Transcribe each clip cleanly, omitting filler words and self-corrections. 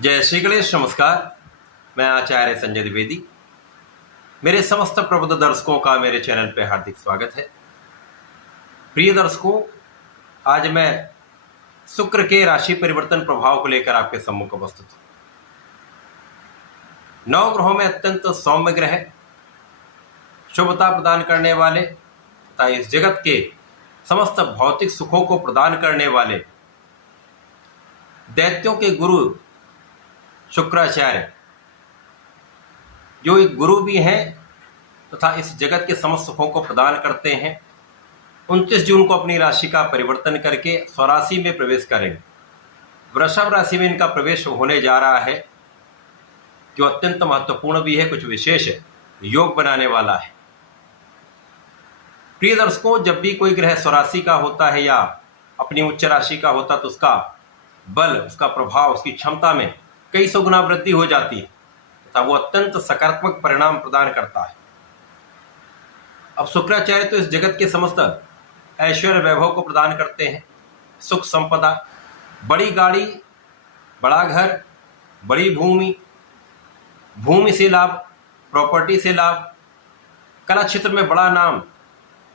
जय श्री गणेश। नमस्कार, मैं आचार्य संजय द्विवेदी। मेरे समस्त प्रबुद्ध दर्शकों का मेरे चैनल पे हार्दिक स्वागत है। प्रिय दर्शकों, आज मैं शुक्र के राशि परिवर्तन प्रभाव को लेकर आपके सम्मुख उपस्थित हूँ। 9 ग्रहों में अत्यंत सौम्य ग्रह, शुभता प्रदान करने वाले तथा इस जगत के समस्त भौतिक सुखों को प्रदान करने वाले दैत्यों के गुरु शुक्राचार्य, जो एक गुरु भी हैं तथा इस जगत के समस्त सुखों को प्रदान करते हैं, 29 जून को अपनी राशि का परिवर्तन करके स्वराशि में प्रवेश करेंगे। वृषभ राशि में इनका प्रवेश होने जा रहा है, जो अत्यंत महत्वपूर्ण भी है, कुछ विशेष योग बनाने वाला है। प्रिय दर्शकों, जब भी कोई ग्रह स्वराशि का होता है या अपनी उच्च राशि का होता है तो उसका बल, उसका प्रभाव, उसकी क्षमता में कई सौ गुना वृद्धि हो जाती है तथा वो अत्यंत सकारात्मक परिणाम प्रदान करता है। अब शुक्राचार्य तो इस जगत के समस्त ऐश्वर्य वैभव को प्रदान करते हैं, सुख संपदा, बड़ी गाड़ी, बड़ा घर, बड़ी भूमि, भूमि से लाभ, प्रॉपर्टी से लाभ, कला क्षेत्र में बड़ा नाम,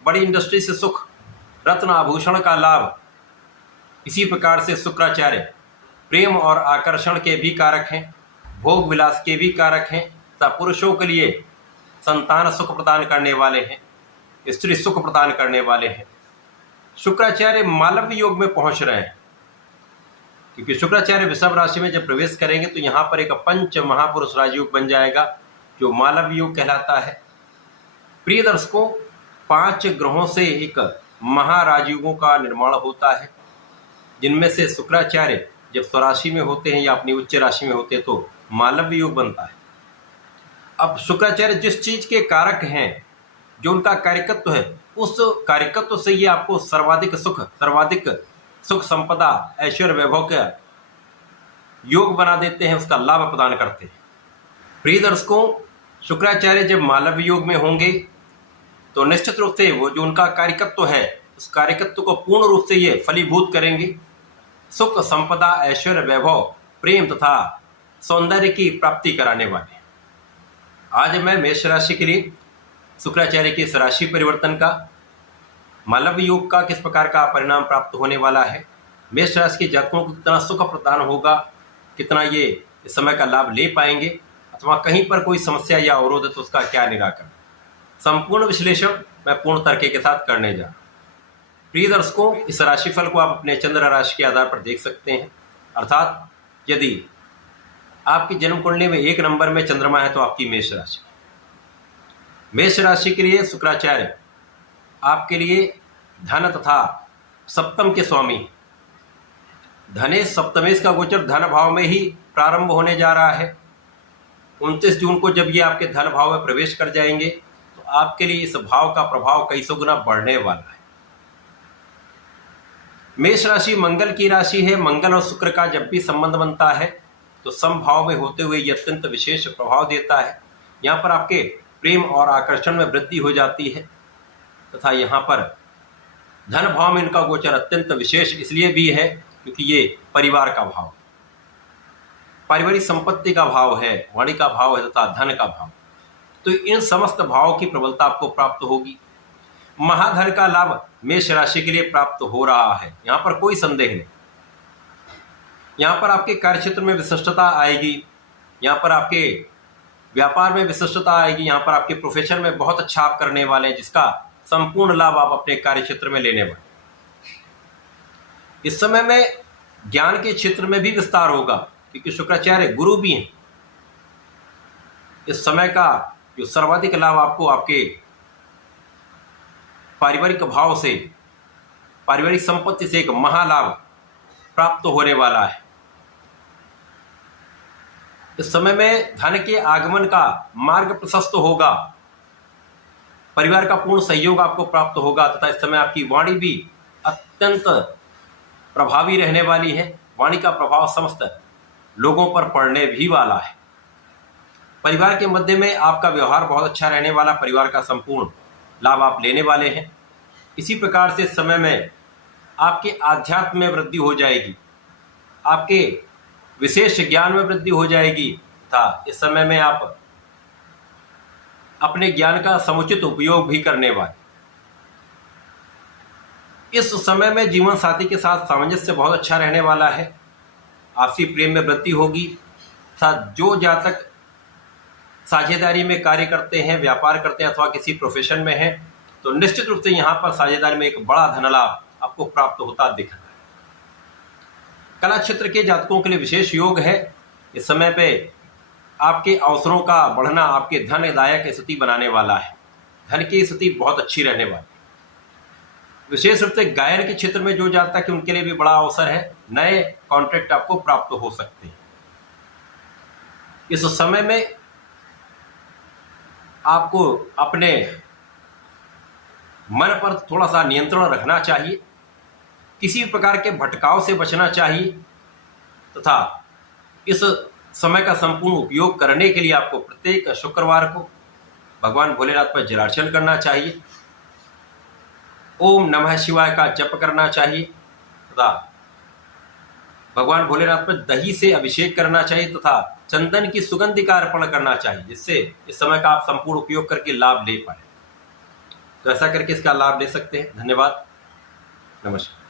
बड़ी इंडस्ट्री से सुख, रत्न आभूषण का लाभ। इसी प्रकार से शुक्राचार्य प्रेम और आकर्षण के भी कारक हैं, भोग विलास के भी कारक हैं तथा पुरुषों के लिए संतान सुख प्रदान करने वाले हैं, स्त्री सुख प्रदान करने वाले हैं। शुक्राचार्य मालव्य योग में पहुंच रहे हैं, क्योंकि शुक्राचार्य वृषभ राशि में जब प्रवेश करेंगे तो यहाँ पर एक पंच महापुरुष राजयोग बन जाएगा, जो मालव्य योग कहलाता है। प्रिय दर्शकों, 5 ग्रहों से एक महाराजयोगों का निर्माण होता है, जिनमें से शुक्राचार्य जब स्वराशि में होते हैं या अपनी उच्च राशि में होते हैं तो मालव्य योग बनता है। अब शुक्राचार्य जिस चीज के कारक हैं, जो उनका कार्यकत्व है, उस कार्यकत्व से ये आपको सर्वाधिक सुख संपदा, ऐश्वर्य वैभव का योग बना देते हैं, उसका लाभ प्रदान करते हैं। प्रिय दर्शकों, शुक्राचार्य जब मालव्य योग में होंगे तो निश्चित रूप से वो जो उनका कार्यकत्व है, उस कार्यकत्व को पूर्ण रूप से ये फलीभूत करेंगे। सुख संपदा, ऐश्वर्य वैभव, प्रेम तथा सौंदर्य की प्राप्ति कराने वाले। आज मैं मेष राशि के लिए शुक्राचार्य के इस राशि परिवर्तन का, मालव्य योग का किस प्रकार का परिणाम प्राप्त होने वाला है, मेष राशि के जातकों को कितना सुख प्रदान होगा, कितना ये इस समय का लाभ ले पाएंगे, अथवा कहीं पर कोई समस्या या अवरोध है तो उसका क्या निराकरण, संपूर्ण विश्लेषण मैं पूर्ण तरीके के साथ करने जा रहा हूं। प्रिय दर्शकों, इस राशिफल को आप अपने चंद्र राशि के आधार पर देख सकते हैं। अर्थात यदि आपकी जन्म कुंडली में 1 नंबर में चंद्रमा है तो आपकी मेष राशि। मेष राशि के लिए शुक्राचार्य आपके लिए धन तथा सप्तम के स्वामी। धनेश सप्तमेश का गोचर धन भाव में ही प्रारंभ होने जा रहा है। 29 जून को जब ये आपके धन भाव में प्रवेश कर जाएंगे तो आपके लिए इस भाव का प्रभाव कई सौ गुना बढ़ने वाला है। मेष राशि मंगल की राशि है। मंगल और शुक्र का जब भी संबंध बनता है तो समभाव में होते हुए यह अत्यंत विशेष प्रभाव देता है। यहाँ पर आपके प्रेम और आकर्षण में वृद्धि हो जाती है तथा यहाँ पर धन भाव में इनका गोचर अत्यंत विशेष इसलिए भी है क्योंकि ये परिवार का भाव, पारिवारिक संपत्ति का भाव है, वाणी का भाव है तथा धन का भाव। तो इन समस्त भावों की प्रबलता आपको प्राप्त होगी। महाधन का लाभ मेष राशि के लिए प्राप्त हो रहा है, यहाँ पर कोई संदेह नहीं। यहाँ पर आपके कार्यक्षेत्र में विशिष्टता आएगी, यहाँ पर आपके व्यापार में विशिष्टता आएगी, यहाँ पर आपके प्रोफेशन में बहुत अच्छा आप करने वाले हैं, जिसका संपूर्ण लाभ आप अपने कार्यक्षेत्र में लेने वाले। इस समय में ज्ञान के क्षेत्र में भी विस्तार होगा, क्योंकि शुक्राचार्य गुरु भी हैं। इस समय का जो सर्वाधिक लाभ आपको आपके पारिवारिक भाव से, पारिवारिक संपत्ति से एक महालाभ प्राप्त होने वाला है। इस समय में धन के आगमन का मार्ग प्रशस्त होगा, परिवार का पूर्ण सहयोग आपको प्राप्त होगा तथा इस समय आपकी वाणी भी अत्यंत प्रभावी रहने वाली है। वाणी का प्रभाव समस्त लोगों पर पड़ने भी वाला है। परिवार के मध्य में आपका व्यवहार बहुत अच्छा रहने वाला, परिवार का संपूर्ण लाभ आप लेने वाले हैं। इसी प्रकार से इस समय में आपके आध्यात्म में वृद्धि हो जाएगी, आपके विशेष ज्ञान में वृद्धि हो जाएगी तथा इस समय में आप अपने ज्ञान का समुचित उपयोग भी करने वाले। इस समय में जीवन साथी के साथ सामंजस्य बहुत अच्छा रहने वाला है। आपसी प्रेम में वृद्धि होगी तथा जो जातक साझेदारी में कार्य करते हैं, व्यापार करते हैं अथवा किसी प्रोफेशन में हैं, तो निश्चित रूप से यहाँ पर साझेदारी में एक बड़ा धन लाभ आपको प्राप्त होता दिख रहा है। कला क्षेत्र के जातकों के लिए विशेष योग है। इस समय पे आपके अवसरों का बढ़ना आपके धनदायक स्थिति बनाने वाला है। धन की स्थिति बहुत अच्छी रहने वाली है। विशेष रूप से गायन के क्षेत्र में जो जातक है उनके लिए भी बड़ा अवसर है। नए कॉन्ट्रैक्ट आपको प्राप्त हो सकते हैं। इस समय में आपको अपने मन पर थोड़ा सा नियंत्रण रखना चाहिए। किसी भी प्रकार के भटकाव से बचना चाहिए तथा इस समय का संपूर्ण उपयोग करने के लिए आपको प्रत्येक शुक्रवार को भगवान भोलेनाथ पर जलार्चन करना चाहिए। ओम नमः शिवाय का जप करना चाहिए तथा भगवान भोलेनाथ पर दही से अभिषेक करना चाहिए तथा चंदन की सुगंधि का अर्पण करना चाहिए, जिससे इस समय का आप संपूर्ण उपयोग करके लाभ ले पाए। तो ऐसा करके इसका लाभ ले सकते हैं। धन्यवाद। नमस्कार।